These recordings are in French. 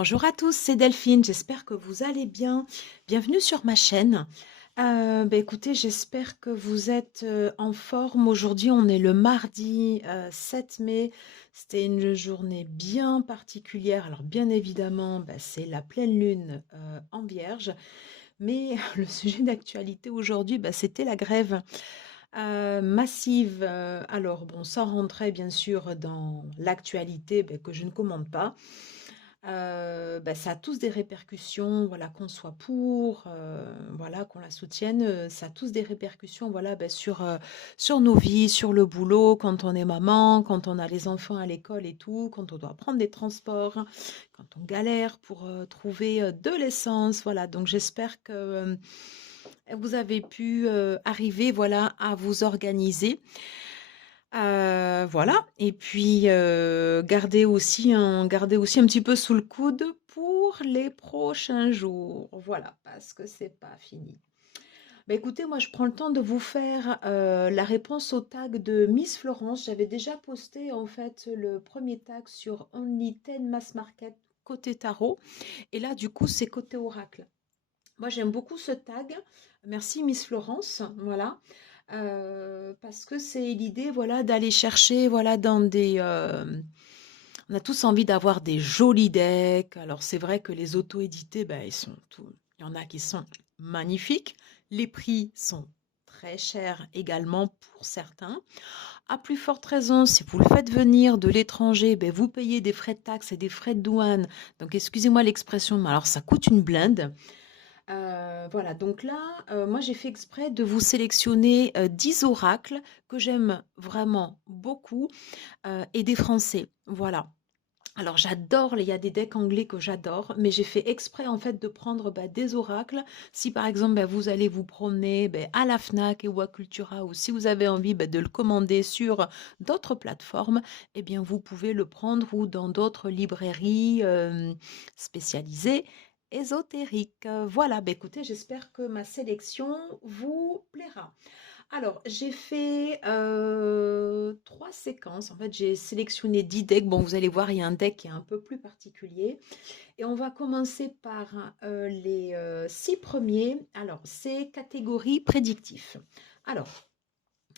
Bonjour à tous, c'est Delphine, j'espère que vous allez bien. Bienvenue sur ma chaîne. Écoutez, j'espère que vous êtes en forme. Aujourd'hui, on est le mardi 7 mai. C'était une journée bien particulière. Alors, bien évidemment, c'est la pleine lune en Vierge. Mais le sujet d'actualité aujourd'hui, c'était la grève massive. Alors, bon, sans rentrer bien sûr dans l'actualité que je ne commande pas. Ça a tous des répercussions, voilà, qu'on soit pour, voilà, qu'on la soutienne, ça a tous des répercussions, voilà, sur nos vies, sur le boulot, quand on est maman, quand on a les enfants à l'école et tout, quand on doit prendre des transports, quand on galère pour trouver de l'essence, voilà. Donc j'espère que vous avez pu arriver, voilà, à vous organiser. Voilà, et puis garder aussi un petit peu sous le coude pour les prochains jours. Voilà, parce que c'est pas fini. Écoutez, moi je prends le temps de vous faire la réponse au tag de Miss Florence. J'avais déjà posté en fait le premier tag sur Only 10 Mass Market côté tarot. Et là, du coup, c'est côté oracle. Moi, j'aime beaucoup ce tag. Merci Miss Florence. Voilà. Parce que c'est l'idée, voilà, d'aller chercher, voilà, dans des. On a tous envie d'avoir des jolis decks. Alors, c'est vrai que les auto-édités, ils sont tout. Il y en a qui sont magnifiques. Les prix sont très chers également pour certains. À plus forte raison, si vous le faites venir de l'étranger, vous payez des frais de taxes et des frais de douane. Donc, excusez-moi l'expression, mais alors ça coûte une blinde. Voilà, donc là, moi j'ai fait exprès de vous sélectionner 10 oracles que j'aime vraiment beaucoup et des français. Voilà. Alors j'adore, il y a des decks anglais que j'adore, mais j'ai fait exprès en fait de prendre des oracles. Si par exemple vous allez vous promener à la Fnac ou à Cultura, ou si vous avez envie de le commander sur d'autres plateformes, eh bien vous pouvez le prendre ou dans d'autres librairies spécialisées ésotériques. Voilà, écoutez, j'espère que ma sélection vous plaira. Alors, j'ai fait 3 séquences. En fait, j'ai sélectionné 10 decks. Bon, vous allez voir, il y a un deck qui est un peu plus particulier. Et on va commencer par les 6 premiers. Alors, c'est catégorie prédictif. Alors,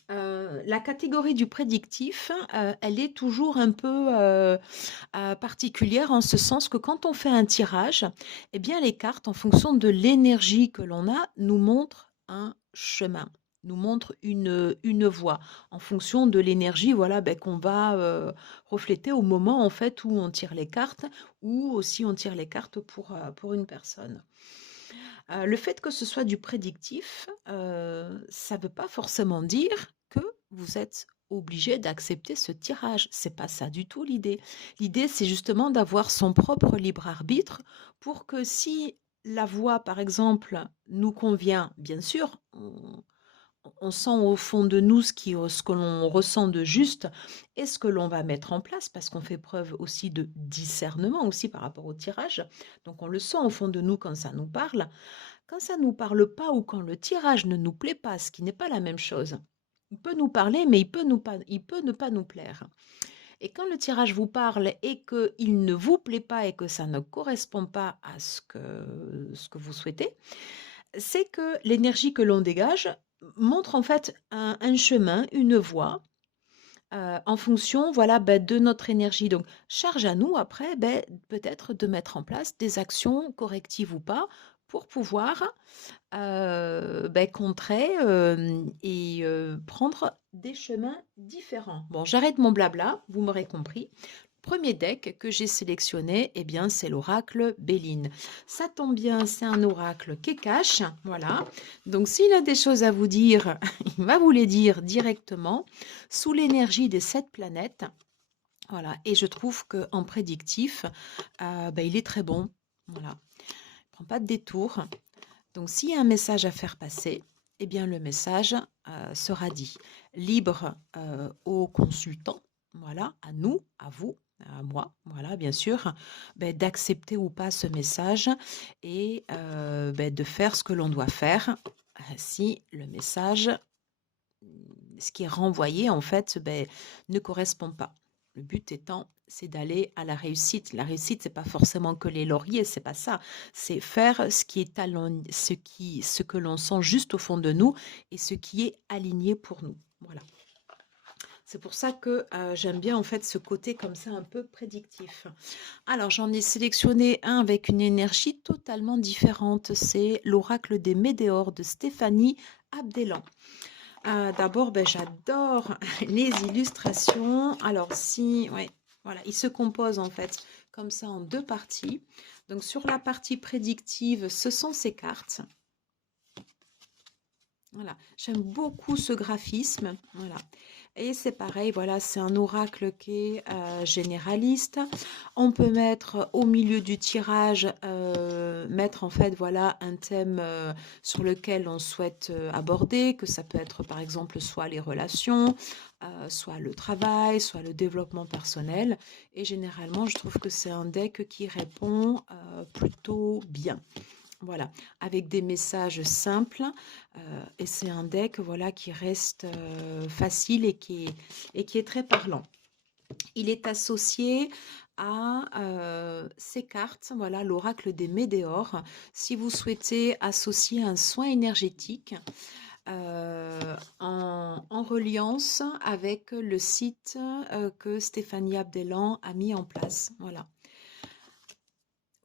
la catégorie du prédictif, elle est toujours un peu particulière en ce sens que quand on fait un tirage, eh bien les cartes, en fonction de l'énergie que l'on a, nous montrent un chemin, nous montrent une voie, en fonction de l'énergie voilà, qu'on va refléter au moment en fait où on tire les cartes, ou aussi on tire les cartes pour une personne. Le fait que ce soit du prédictif, ça ne veut pas forcément dire que vous êtes obligé d'accepter ce tirage. C'est pas ça du tout l'idée. L'idée, c'est justement d'avoir son propre libre arbitre pour que si la voie, par exemple, nous convient, bien sûr, on sent au fond de nous ce que l'on ressent de juste et ce que l'on va mettre en place parce qu'on fait preuve aussi de discernement aussi par rapport au tirage. Donc on le sent au fond de nous quand ça nous parle. Quand ça ne nous parle pas ou quand le tirage ne nous plaît pas, ce qui n'est pas la même chose, il peut nous parler, mais il peut ne pas nous plaire. Et quand le tirage vous parle et qu'il ne vous plaît pas et que ça ne correspond pas à ce que vous souhaitez, c'est que l'énergie que l'on dégage montre en fait un chemin, une voie, en fonction voilà, de notre énergie. Donc, charge à nous après peut-être de mettre en place des actions correctives ou pas pour pouvoir contrer et prendre des chemins différents. Bon, j'arrête mon blabla, vous m'aurez compris. Premier deck que j'ai sélectionné, eh bien, c'est l'oracle Béline. Ça tombe bien, c'est un oracle qui cache, voilà. Donc, s'il a des choses à vous dire, il va vous les dire directement sous l'énergie des 7 planètes. Voilà. Et je trouve qu'en prédictif, il est très bon. Voilà. Il ne prend pas de détour. Donc, s'il y a un message à faire passer, eh bien, le message sera dit. Libre aux consultants, voilà, à nous, à vous, à moi, voilà, bien sûr, d'accepter ou pas ce message et de faire ce que l'on doit faire si le message, ce qui est renvoyé, en fait, ne correspond pas. Le but étant, c'est d'aller à la réussite. La réussite, c'est pas forcément que les lauriers, c'est pas ça. C'est faire ce qui est ce que l'on sent juste au fond de nous et ce qui est aligné pour nous. Voilà. C'est pour ça que j'aime bien en fait ce côté comme ça un peu prédictif. Alors j'en ai sélectionné un avec une énergie totalement différente. C'est l'oracle des Médéors de Stéphanie Abdellan. D'abord, ben, j'adore les illustrations. Alors si, ouais, voilà, il se compose en fait comme ça en deux parties. Donc sur la partie prédictive, ce sont ces cartes. Voilà, j'aime beaucoup ce graphisme. Voilà. Et c'est pareil, voilà, c'est un oracle qui est généraliste. On peut mettre au milieu du tirage, mettre en fait, voilà, un thème sur lequel on souhaite aborder, que ça peut être par exemple soit les relations, soit le travail, soit le développement personnel. Et généralement, je trouve que c'est un deck qui répond plutôt bien. Voilà, avec des messages simples et c'est un deck voilà, qui reste facile et qui est très parlant. Il est associé à ces cartes, voilà, l'oracle des Médéors. Si vous souhaitez associer un soin énergétique en reliance avec le site que Stéphanie Abdellan a mis en place. Voilà.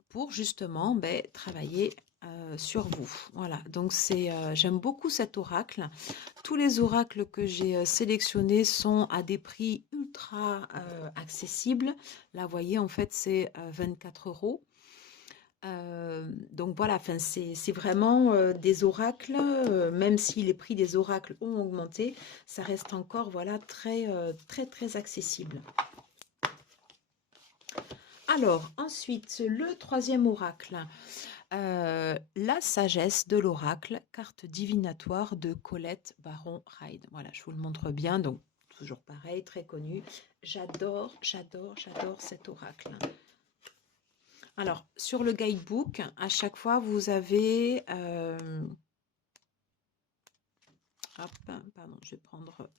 Pour justement ben, travailler sur vous. Voilà, donc j'aime beaucoup cet oracle. Tous les oracles que j'ai sélectionnés sont à des prix ultra accessibles. Là, vous voyez, en fait, c'est 24 euros. Donc voilà, c'est vraiment des oracles, même si les prix des oracles ont augmenté, ça reste encore voilà, très accessible. Alors, ensuite, le troisième oracle, la sagesse de l'oracle, carte divinatoire de Colette Baron-Hyde. Voilà, je vous le montre bien, donc toujours pareil, très connu. J'adore cet oracle. Alors, sur le guidebook, à chaque fois, vous avez... hop, pardon, je vais prendre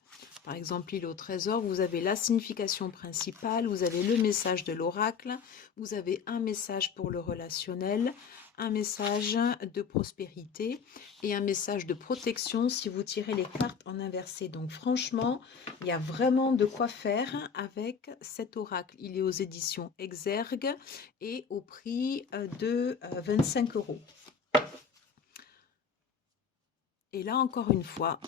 par exemple l'île au trésor. Vous avez la signification principale, vous avez le message de l'oracle, vous avez un message pour le relationnel, un message de prospérité et un message de protection si vous tirez les cartes en inversé. Donc franchement, il y a vraiment de quoi faire avec cet oracle. Il est aux éditions Exergue et au prix de 25 euros. Et là, encore une fois,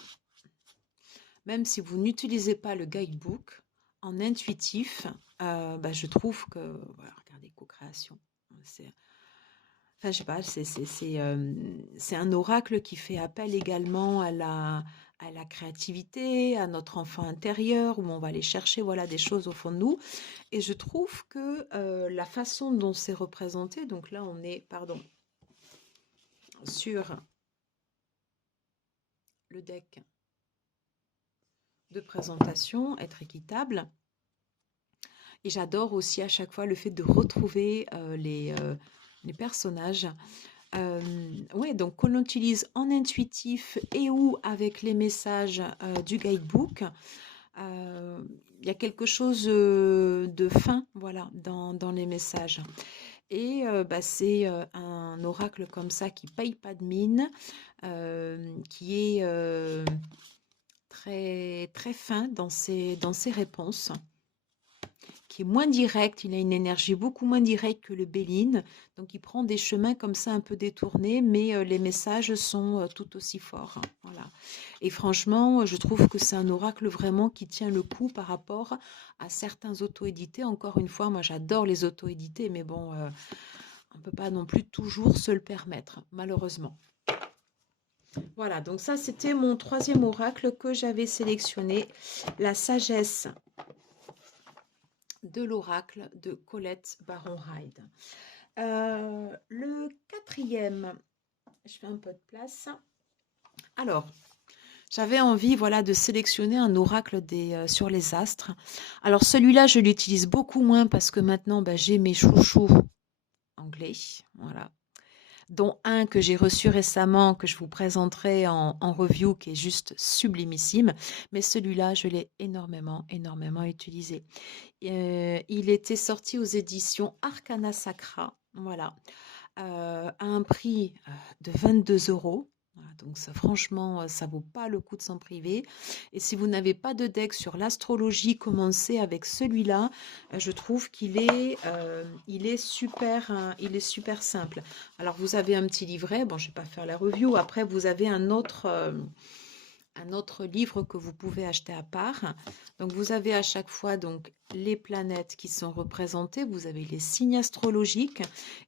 même si vous n'utilisez pas le guidebook, en intuitif, je trouve que, voilà, regardez, co-création, c'est, enfin, je sais pas, c'est un oracle qui fait appel également à la créativité, à notre enfant intérieur, où on va aller chercher voilà, des choses au fond de nous. Et je trouve que la façon dont c'est représenté, donc là on est, pardon, sur le deck de présentation, être équitable. Et j'adore aussi à chaque fois le fait de retrouver les personnages. Ouais, donc qu'on utilise en intuitif et ou avec les messages du guidebook. Il y a quelque chose de fin voilà, dans les messages. Et c'est un oracle comme ça qui paye pas de mine, qui est très fin dans ses réponses, qui est moins direct, il a une énergie beaucoup moins directe que le Béline, donc il prend des chemins comme ça un peu détournés, mais les messages sont tout aussi forts. Voilà. Et franchement, je trouve que c'est un oracle vraiment qui tient le coup par rapport à certains auto-édités. Encore une fois, moi j'adore les auto-édités, mais bon, on ne peut pas non plus toujours se le permettre, malheureusement. Voilà, donc ça c'était mon troisième oracle que j'avais sélectionné, la sagesse de l'oracle de Colette Baron-Hyde. Le quatrième, je fais un peu de place. Alors, j'avais envie voilà, de sélectionner un oracle sur les astres. Alors celui-là, je l'utilise beaucoup moins parce que maintenant, j'ai mes chouchous anglais. Voilà. dont un que j'ai reçu récemment, que je vous présenterai en review, qui est juste sublimissime. Mais celui-là, je l'ai énormément, énormément utilisé. Il était sorti aux éditions Arcana Sacra, voilà, à un prix de 22 €. Voilà, donc ça, franchement, ça vaut pas le coup de s'en priver. Et si vous n'avez pas de deck sur l'astrologie, commencez avec celui-là. Je trouve il est super simple. Alors vous avez un petit livret. Bon, je vais pas faire la review. Après, vous avez un autre livre que vous pouvez acheter à part. Donc vous avez à chaque fois donc les planètes qui sont représentées, vous avez les signes astrologiques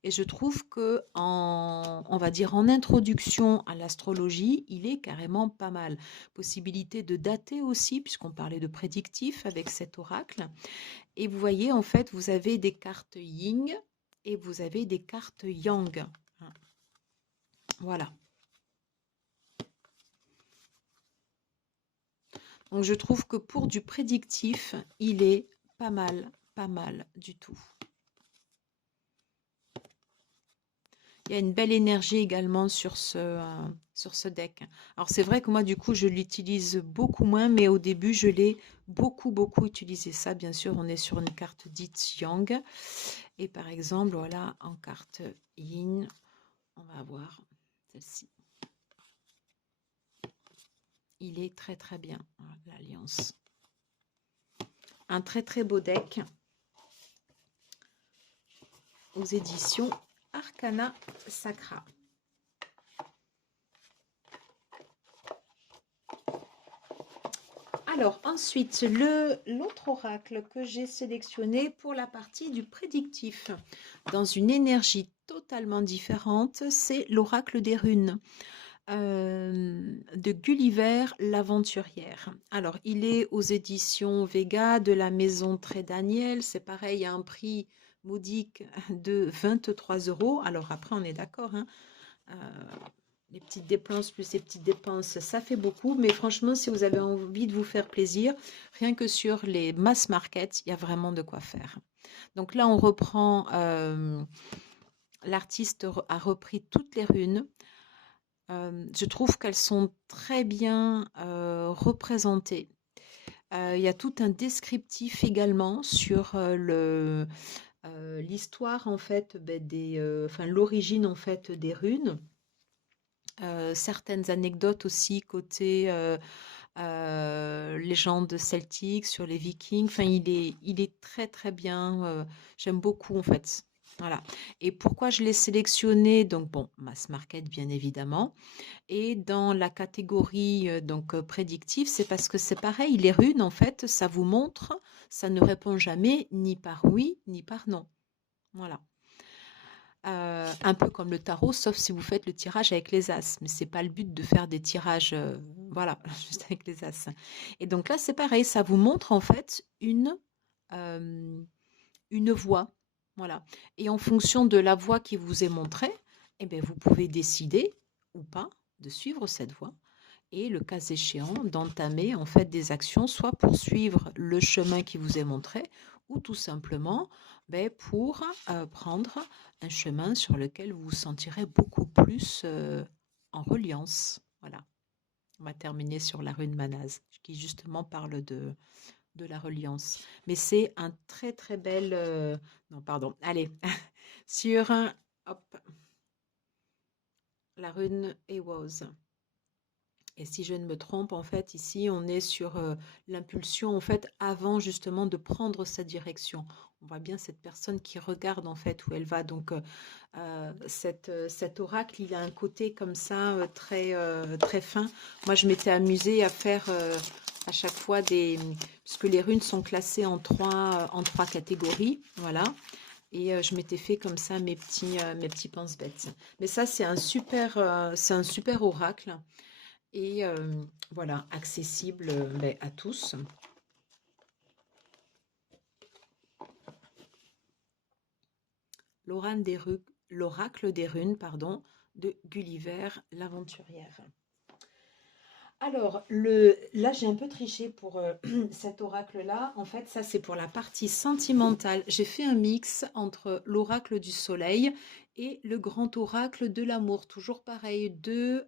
et je trouve que on va dire en introduction à l'astrologie, il est carrément pas mal. Possibilité de dater aussi puisqu'on parlait de prédictif avec cet oracle et vous voyez en fait, vous avez des cartes yin et vous avez des cartes yang. Voilà. Donc je trouve que pour du prédictif, il est pas mal du tout. Il y a une belle énergie également sur ce deck. Alors c'est vrai que moi du coup je l'utilise beaucoup moins, mais au début je l'ai beaucoup utilisé. Ça bien sûr on est sur une carte dite Yang. Et par exemple voilà en carte Yin, on va avoir celle-ci. Il est très bien, l'Alliance. Un très beau deck aux éditions Arcana Sacra. Alors ensuite, l'autre oracle que j'ai sélectionné pour la partie du prédictif, dans une énergie totalement différente, c'est l'oracle des runes de Gulliver l'Aventurière. Alors, il est aux éditions Vega de la maison Très Daniel. C'est pareil, il y a un prix modique de 23 €. Alors après, on est d'accord, hein, euh, les petites dépenses plus les petites dépenses, ça fait beaucoup. Mais franchement, si vous avez envie de vous faire plaisir, rien que sur les mass market, il y a vraiment de quoi faire. Donc là, on reprend, l'artiste a repris toutes les runes. Je trouve qu'elles sont très bien représentées. Il y a tout un descriptif également sur l'histoire en fait enfin l'origine en fait des runes. Certaines anecdotes aussi côté légendes celtiques sur les Vikings. Enfin, il est très bien. J'aime beaucoup en fait. Voilà. Et pourquoi je l'ai sélectionné? Donc bon, mass market bien évidemment. Et dans la catégorie donc prédictive, c'est parce que c'est pareil, les runes en fait, ça vous montre, ça ne répond jamais ni par oui ni par non. Voilà. Un peu comme le tarot, sauf si vous faites le tirage avec les as. Mais c'est pas le but de faire des tirages, voilà, juste avec les as. Et donc là, c'est pareil, ça vous montre en fait euh, une voie. Voilà. Et en fonction de la voie qui vous est montrée, eh bien, vous pouvez décider ou pas de suivre cette voie et le cas échéant d'entamer en fait des actions soit pour suivre le chemin qui vous est montré ou tout simplement pour prendre un chemin sur lequel vous vous sentirez beaucoup plus en reliance. Voilà. On va terminer sur la rune Manaz qui justement parle de la reliance. Mais c'est un très bel... non, pardon. Allez, sur hop, la rune Ewose. Et si je ne me trompe, en fait, ici, on est sur l'impulsion, en fait, avant justement de prendre sa direction. On voit bien cette personne qui regarde, en fait, où elle va. Donc, cet oracle, il a un côté comme ça, très fin. Moi, je m'étais amusée à faire à chaque fois puisque les runes sont classées en trois catégories, voilà. Et je m'étais fait comme ça mes petits pense-bêtes. Mais ça, c'est un super oracle et voilà, accessible à tous. L'oracle des runes, pardon, de Gulliver l'Aventurière. Alors, là, j'ai un peu triché pour cet oracle-là. En fait, ça, c'est pour la partie sentimentale. J'ai fait un mix entre l'oracle du soleil et le grand oracle de l'amour. Toujours pareil, de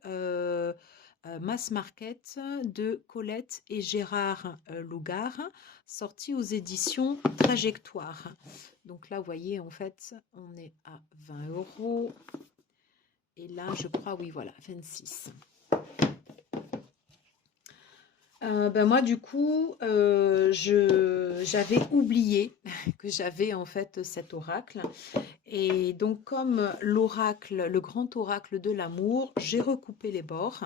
Mass Market, de Colette et Gérard Lougard, sorti aux éditions Trajectoire. Donc là, vous voyez, en fait, on est à 20 €. Et là, je crois, oui, voilà, 26. Ben moi, du coup, j'avais oublié que j'avais en fait cet oracle. Et donc, comme l'oracle, le grand oracle de l'amour, j'ai recoupé les bords.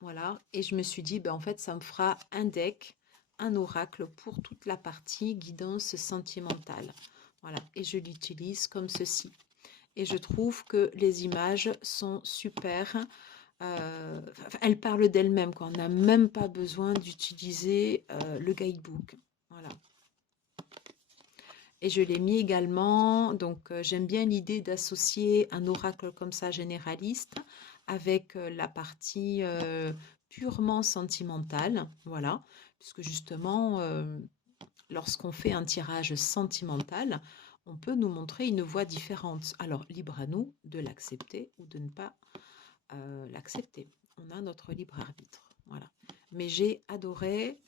Voilà. Et je me suis dit, ben en fait, ça me fera un deck, un oracle pour toute la partie guidance sentimentale. Voilà. Et je l'utilise comme ceci. Et je trouve que les images sont super. Elle parle d'elle-même, quoi. On n'a même pas besoin d'utiliser le guidebook. Voilà. Et je l'ai mis également, donc j'aime bien l'idée d'associer un oracle comme ça généraliste avec la partie purement sentimentale. Voilà. Puisque justement, lorsqu'on fait un tirage sentimental, on peut nous montrer une voie différente. Alors, libre à nous de l'accepter ou de ne pas l'accepter. On a notre libre arbitre. Voilà. Mais j'ai adoré,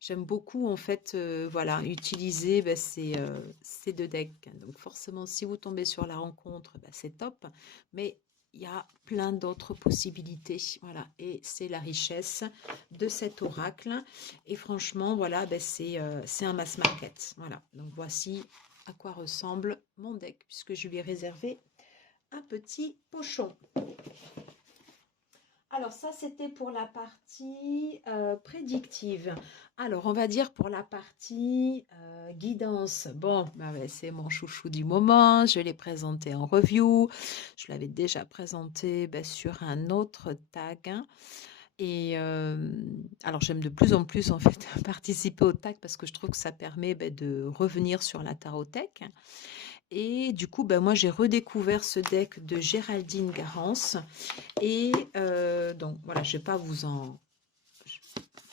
j'aime beaucoup en fait, voilà, utiliser ces deux decks. Donc forcément, si vous tombez sur la rencontre, c'est top. Mais il y a plein d'autres possibilités. Voilà. Et c'est la richesse de cet oracle. Et franchement, voilà, c'est un mass market. Voilà. Donc voici à quoi ressemble mon deck, puisque je lui ai réservé un petit pochon. Alors ça, c'était pour la partie prédictive. Alors, on va dire pour la partie guidance. Bon, ouais, c'est mon chouchou du moment. Je l'ai présenté en review. Je l'avais déjà présenté sur un autre tag. Et alors, j'aime de plus en plus en fait participer au tag parce que je trouve que ça permet de revenir sur la tarothèque. Et du coup, moi, j'ai redécouvert ce deck de Géraldine Garance. Et donc, voilà, je ne vais pas vous en...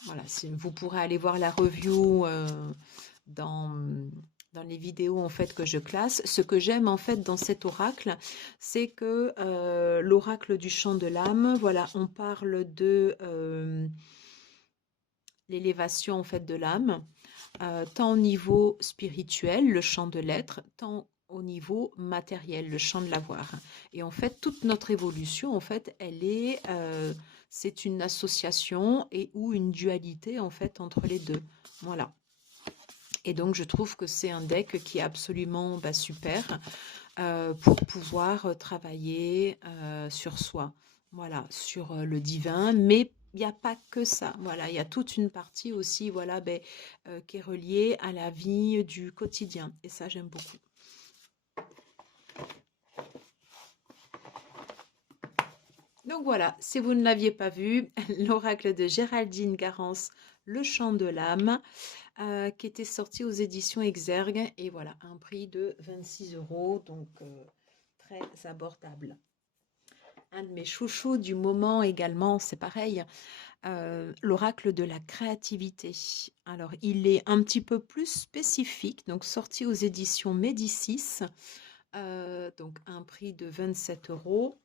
Voilà, vous pourrez aller voir la review dans, dans les vidéos en fait que je classe. Ce que j'aime en fait dans cet oracle, c'est que l'oracle du chant de l'âme, voilà, on parle de l'élévation en fait de l'âme, tant au niveau spirituel, le chant de l'être, tant au niveau matériel, le chant de l'avoir. Et en fait, toute notre évolution, en fait, c'est une association et ou une dualité en fait entre les deux. Voilà. Et donc, je trouve que c'est un deck qui est absolument super pour pouvoir travailler sur soi, voilà, sur le divin, mais il n'y a pas que ça, voilà, il y a toute une partie aussi, voilà, qui est reliée à la vie du quotidien, et ça j'aime beaucoup. Donc voilà, si vous ne l'aviez pas vu, l'oracle de Géraldine Garance, Le chant de l'âme, qui était sorti aux éditions Exergue, et voilà, un prix de 26 €, donc très abordable. Un de mes chouchous du moment également, c'est pareil, l'oracle de la créativité. Alors, il est un petit peu plus spécifique, donc sorti aux éditions Médicis, donc un prix de 27 €.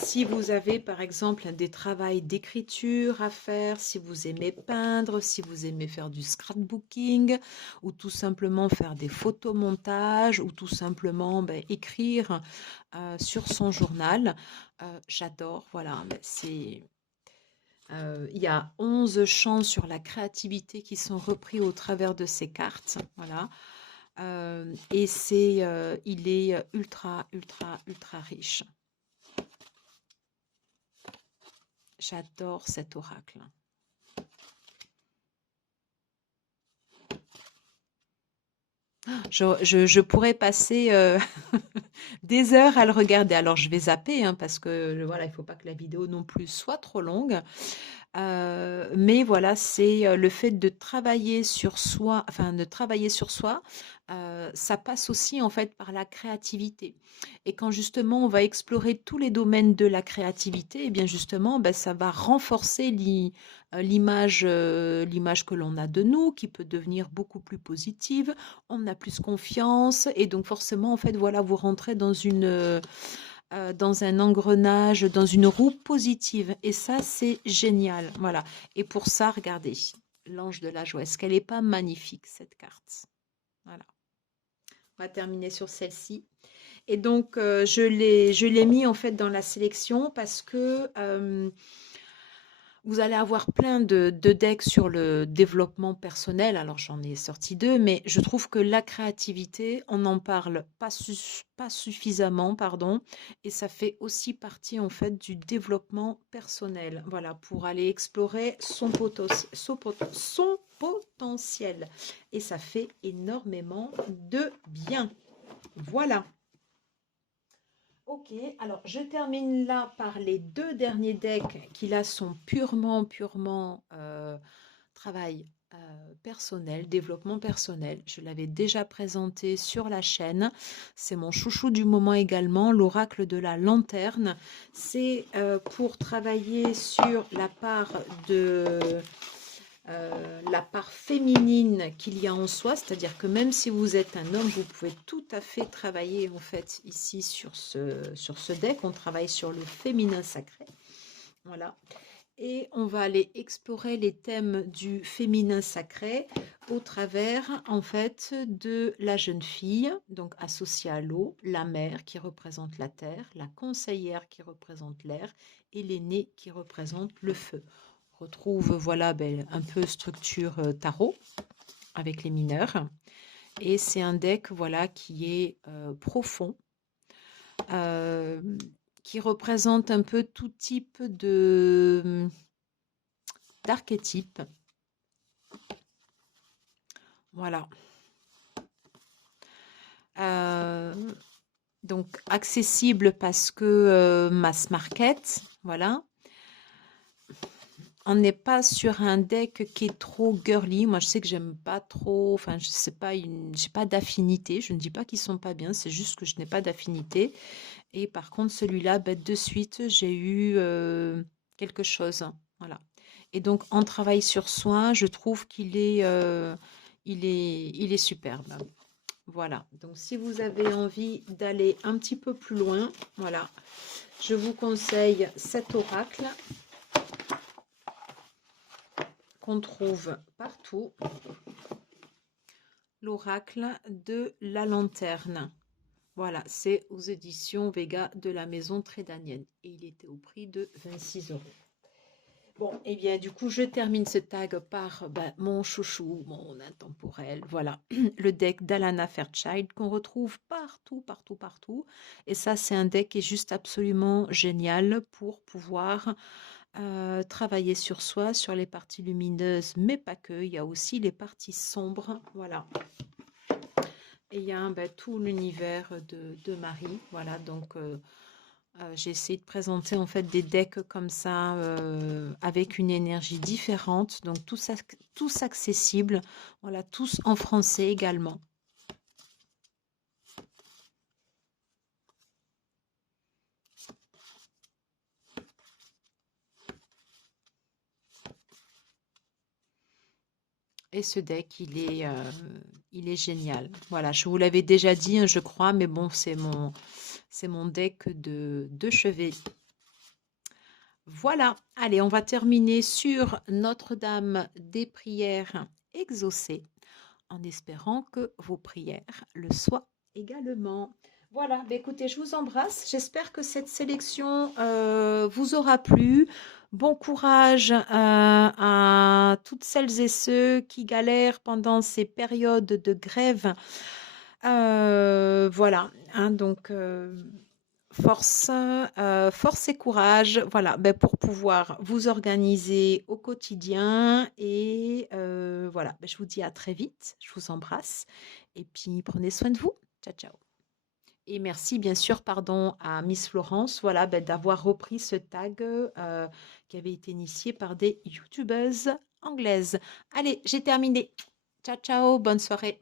Si vous avez par exemple des travaux d'écriture à faire, si vous aimez peindre, si vous aimez faire du scrapbooking ou tout simplement faire des photomontages ou tout simplement écrire sur son journal, j'adore, voilà, il y a 11 chants sur la créativité qui sont repris au travers de ces cartes, voilà. Et il est ultra, ultra, ultra riche. J'adore cet oracle. Je pourrais passer des heures à le regarder. Alors, je vais zapper parce que voilà, il ne faut pas que la vidéo non plus soit trop longue. Mais voilà, c'est le fait de travailler sur soi, enfin de travailler sur soi, ça passe aussi en fait par la créativité. Et quand justement on va explorer tous les domaines de la créativité, et bien justement, ben, ça va renforcer l'image que l'on a de nous, qui peut devenir beaucoup plus positive. On a plus confiance et donc forcément, en fait, voilà, vous rentrez dans un engrenage, dans une roue positive. Et ça, c'est génial. Voilà. Et pour ça, regardez, l'ange de la joie. Est-ce qu'elle n'est pas magnifique, cette carte? Voilà. On va terminer sur celle-ci. Et donc, je l'ai mis en fait dans la sélection parce que vous allez avoir plein de decks sur le développement personnel. Alors, j'en ai sorti deux, mais je trouve que la créativité, on n'en parle pas suffisamment, pardon, et ça fait aussi partie, en fait, du développement personnel. Voilà, pour aller explorer son potentiel. Et ça fait énormément de bien. Voilà. Ok, alors je termine là par les deux derniers decks qui là sont purement travail personnel, développement personnel. Je l'avais déjà présenté sur la chaîne. C'est mon chouchou du moment également, l'oracle de la lanterne. C'est pour travailler sur la part féminine qu'il y a en soi, c'est-à-dire que même si vous êtes un homme, vous pouvez tout à fait travailler en fait ici sur ce deck. On travaille sur le féminin sacré. Voilà. Et on va aller explorer les thèmes du féminin sacré au travers en fait de la jeune fille, donc associée à l'eau, la mère qui représente la terre, la conseillère qui représente l'air et l'aîné qui représente le feu. On retrouve voilà un peu structure tarot avec les mineurs et c'est un deck voilà qui est profond. euh, qui représente un peu tout type d'archétypes. Voilà. Euh, donc accessible parce que mass market, voilà. On n'est pas sur un deck qui est trop girly. Moi, je sais que j'aime pas trop. Enfin, je sais pas, j'ai pas d'affinité. Je ne dis pas qu'ils sont pas bien. C'est juste que je n'ai pas d'affinité. Et par contre, celui-là, de suite, j'ai eu quelque chose. Voilà. Et donc, en travail sur soi, je trouve il est superbe. Voilà. Donc, si vous avez envie d'aller un petit peu plus loin, voilà, je vous conseille cet oracle qu'on trouve partout. L'oracle de la lanterne. Voilà, c'est aux éditions Vega de la maison Trédanienne. Et il était au prix de 26 euros. Bon, et bien du coup, je termine ce tag par mon chouchou, mon intemporel. Voilà, le deck d'Alana Fairchild qu'on retrouve partout. Et ça, c'est un deck qui est juste absolument génial pour pouvoir travailler sur soi, sur les parties lumineuses, mais pas que. Il y a aussi les parties sombres. Voilà. Et il y a tout l'univers de Marie. Voilà, donc j'ai essayé de présenter en fait des decks comme ça avec une énergie différente. Donc tous accessibles. Voilà, tous en français également. Et ce deck, il est génial. Voilà, je vous l'avais déjà dit, hein, je crois, mais bon, c'est mon deck de chevet. Voilà, allez, on va terminer sur Notre-Dame des prières exaucées, en espérant que vos prières le soient également. Voilà, écoutez, je vous embrasse. J'espère que cette sélection vous aura plu. Bon courage à toutes celles et ceux qui galèrent pendant ces périodes de grève. Voilà, hein, donc force et courage, voilà, pour pouvoir vous organiser au quotidien. Et voilà, je vous dis à très vite. Je vous embrasse et puis prenez soin de vous. Ciao, ciao. Et merci bien sûr, pardon, à Miss Florence, voilà, ben, d'avoir repris ce tag qui avait été initié par des youtubeuses anglaises. Allez, j'ai terminé. Ciao, ciao, bonne soirée.